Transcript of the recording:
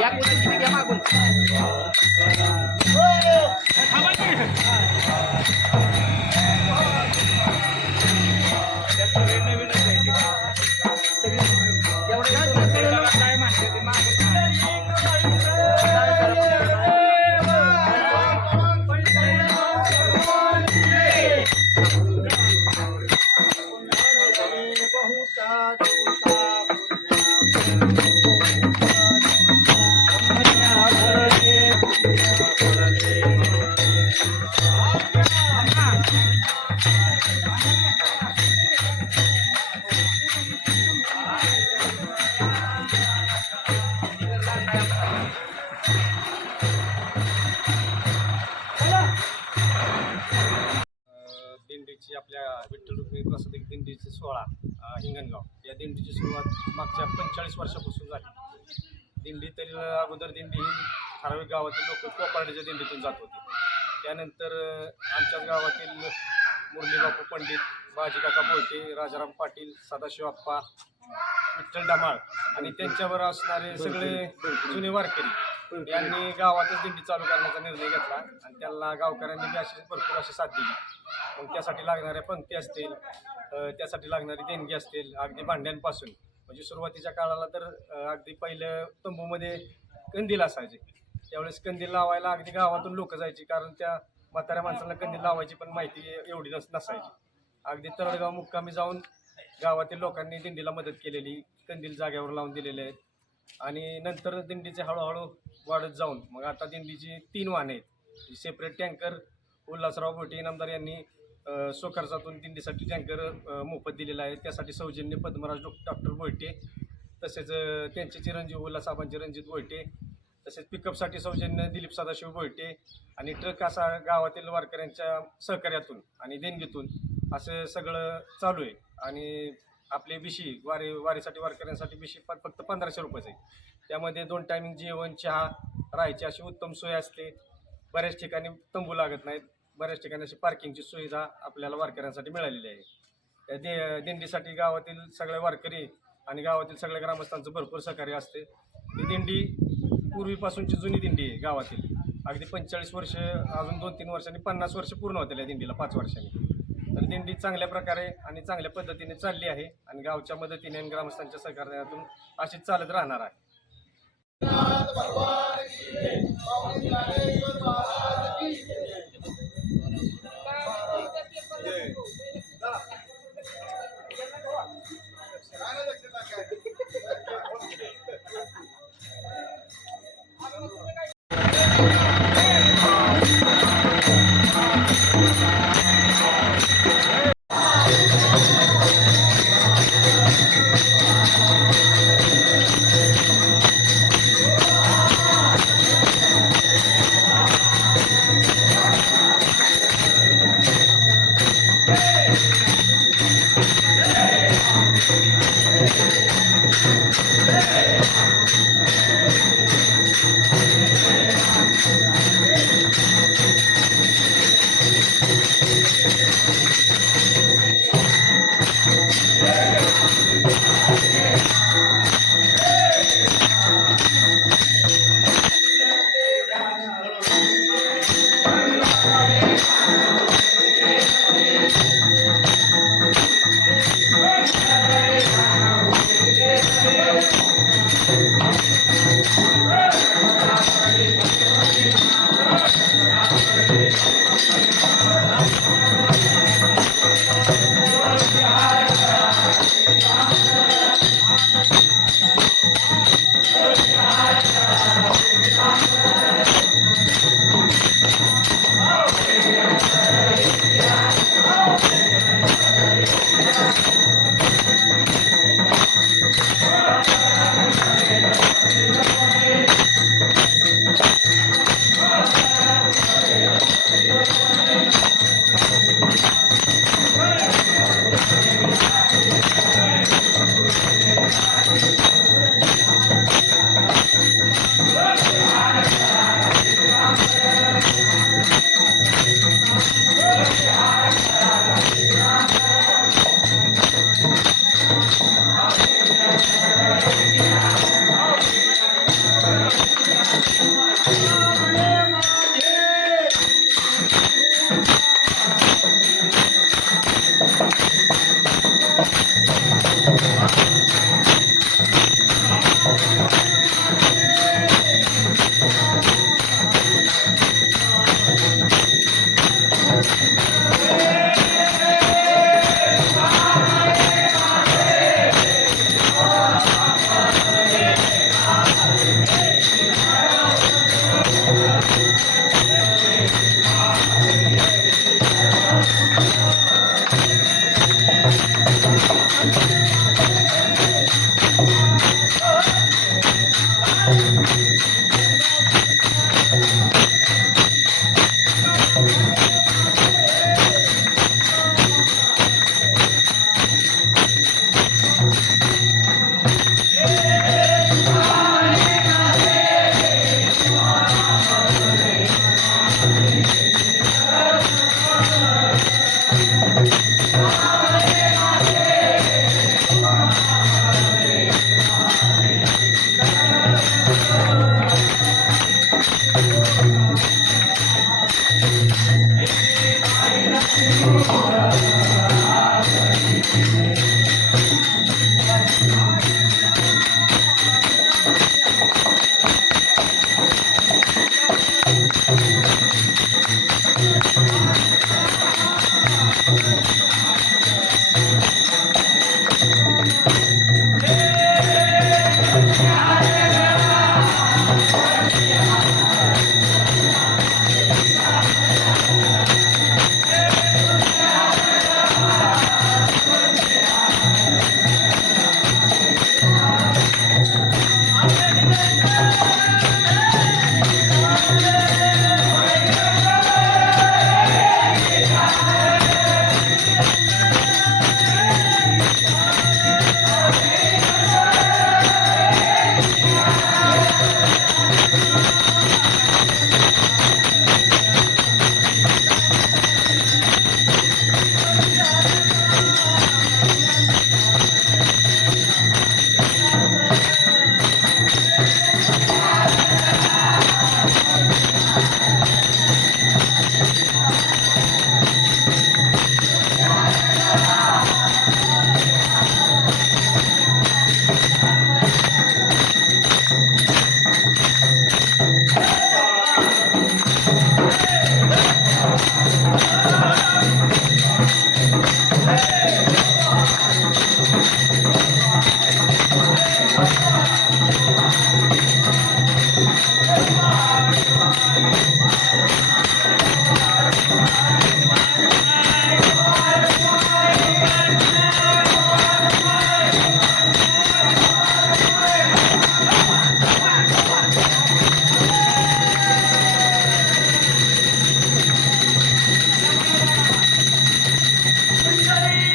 या कुठे घ्या मागून काय म्हणते ते दिंडीची आपल्या विठ्ठल रुक्मिणी प्रसाद दिंडीची सोहळा हिंगणगाव या दिंडीची सुरुवात मागच्या 45 वर्षापासून झाली. दिंडी तरी अगोदर दिंडी ही ठराविक गावातील लोक कोपार्डीच्या दिंडीतून जात होते. त्यानंतर आमच्याच गावातील मुरलीबापू पंडित, बाजीकाका बोलटे, राजाराम पाटील, सदाशिव आप्पा, विठ्ठल डमाळ आणि त्यांच्यावर असणारे सगळे जुने वारकरी यांनी गावातच दिंडी चालू करण्याचा निर्णय घेतला आणि त्यांना गावकऱ्यांनी बी अशी भरपूर अशी साथ दिली. मग त्यासाठी लागणाऱ्या पंक्ती असतील, त्यासाठी लागणारी देणगी असतील, अगदी भांड्यांपासून म्हणजे सुरुवातीच्या काळाला तर अगदी पहिलं तंबूमध्ये कंदील असायचे. त्यावेळेस कंदील लावायला अगदी गावातून लोक जायची, कारण त्या म्हाताऱ्या माणसांना कंदील लावायची पण माहिती एवढी नसायची. अगदी तरडगाव मुक्कामी जाऊन गावातील लोकांनी दिंडीला मदत केलेली, कंदील जाग्यावर लावून दिलेले आहेत. आणि नंतर दिंडीचे हळूहळू वाढत जाऊन मग आता दिंडीची 3 वाहने आहेत. सेपरेट टँकर उल्हासराव भोटे इनामदार यांनी स्वखर्चातून दिंडीसाठी टँकर मोफत दिलेला आहे. त्यासाठी सौजन्य पद्मराज डॉक्टर भोटे, तसेच त्यांचे चिरंजीव उल्हासाहेबांचे रणजित भोटे, तसेच पिकअपसाठी सौजन्य दिलीप सदाशिव भोटे आणि ट्रक असा गावातील वारकऱ्यांच्या सहकार्यातून आणि देणगीतून असं सगळं चालू आहे. आणि आपले बिशी वारीसाठी वारकऱ्यांसाठी बिशी फक्त 1500 रुपयाचं आहे. त्यामध्ये 2 टायमिंग जेवण, चहा, राहायची अशी उत्तम सोय असते. बऱ्याच ठिकाणी तंबू लागत नाहीत. बऱ्याच ठिकाणी अशी पार्किंगची सुविधा आपल्याला वारकऱ्यांसाठी मिळालेली आहे. दिंडीसाठी गावातील सगळे वारकरी आणि गावातील सगळ्या ग्रामस्थांचं भरपूर सहकार्य असते. ही दिंडी पूर्वीपासूनची जुनी दिंडी आहे गावातील. अगदी 45 वर्ष, अजून 2-3 वर्षांनी 50 वर्ष पूर्ण होतील या दिंडीला, 5 वर्षांनी. तर दिंडी चांगल्या प्रकारे आणि चांगल्या पद्धतीने चालली आहे आणि गावच्या मदतीने आणि ग्रामस्थांच्या सहकार्यातून अशीच चालत राहणार आहे. मंडळी